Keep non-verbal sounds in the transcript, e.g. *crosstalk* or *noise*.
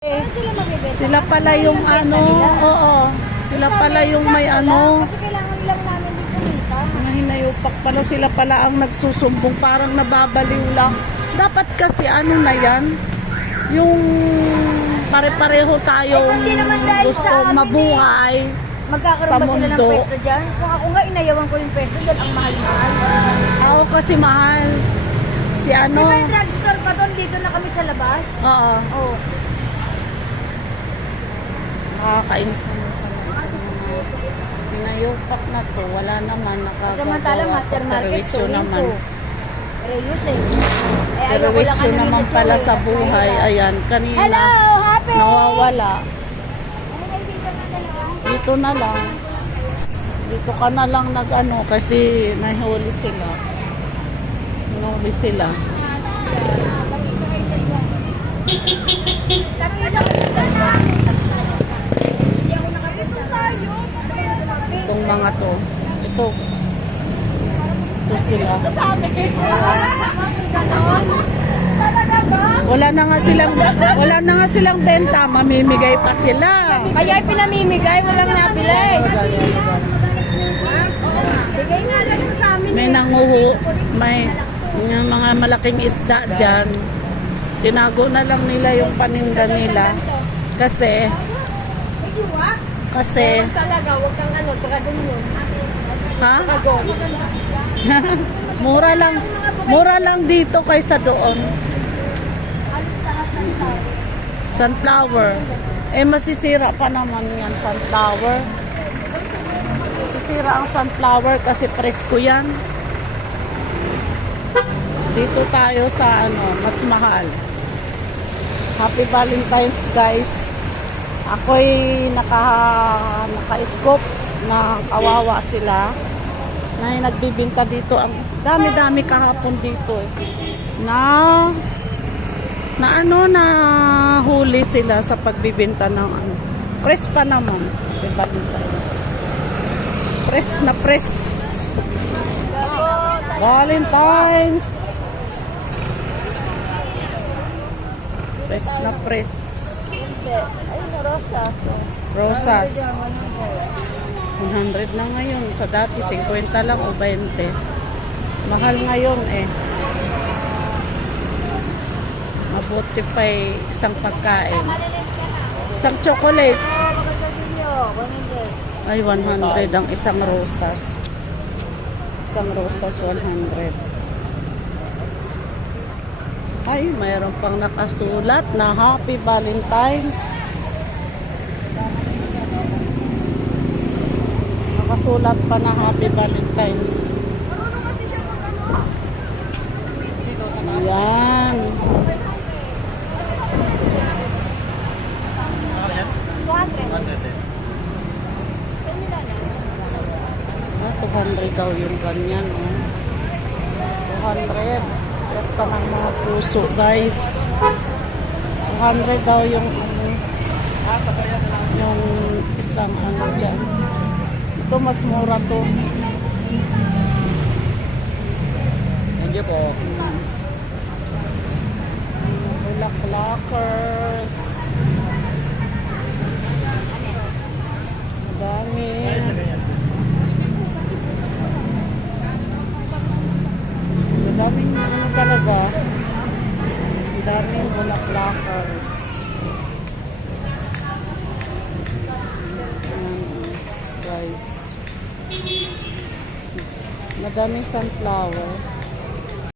Eh, Sila pala yung ano, oo. Sila pala yung may ano. Kasi kailangan lang namin kumita. Mga hinayupak pala sila pala ang nagsusumbong parang nababaliw lang. Dapat kasi ano na yan, yung pare-pareho tayong Eh, hindi naman dahil gusto sa amin mabuhay. Magkakaroon Sa ba sila ng mundo. pwesto dyan? Kung ako nga, inayawan ko yung pwesto dyan, ang mahal-mahal. Ako kasi mahal. Si Di ano, ba yung drugstore pa doon? Dito na kami sa labas. oo, Oo. Nakakainis naman pala. Hinayupak na to, wala naman Samantala, nakagagawa master market, naman. ko. Reyes eh. Eh, Pero ayoko lang wisyo ano naman pala eh. sa buhay. Ayan, kanina Hello, happy! nawawala. Ano dito na na lang. Dito ka na lang nag-ano kasi nahuli sila. Nahuli sila. Tatlo lang ako dalawa. Hindi ako nakapita sa'yo. Itong mga to. Ito. Ito sila. Talaga ba? Wala na nga silang wala na nga silang benta, mamimigay pa sila. Kaya pinamimigay, walang nabili. Bigay nga lang sa amin. May nanguhu, may yung mga malaking isda diyan. Tinago na lang nila yung paninda nila. Kasi kasi Talaga, huwag kang ano, yun. ha? Dragon. *laughs* Mura lang. Mura lang dito kaysa doon. Sunflower. Eh, masisira pa naman yan, sunflower. Masisira ang sunflower kasi presko yan. Dito tayo sa ano, mas mahal. Happy Valentine's guys. Ako'y naka, naka-scope na kawawa sila na yung nagbibinta dito ang dami-dami kahapon dito eh. Na na ano na huli sila sa pagbibinta ng ano. Press pa naman. Diba dito? Press na press. Valentine's. Press na press. Ay, rosa. Rosas. 100 na ngayon. Sa dati, 50 lang o 20. Mahal ngayon eh. Mabuti pa eh, isang pagkain. Isang chocolate. Ay, 100 ang isang rosas. Isang rosas, 100. Ay, mayroon pang nakasulat na Happy Valentine's. Nakasulat pa na Happy Valentine's. Ayan. Ah, 200 daw yung ganyan. Oh. 200. Basta ng mga puso, guys. 200 daw yung isang ano dyan. Ito mas mura to. Thank you po. Bulaklakers. Madami. Madaming ano talaga. Madaming bulaklakers. Ayan, guys. Madaming sunflower.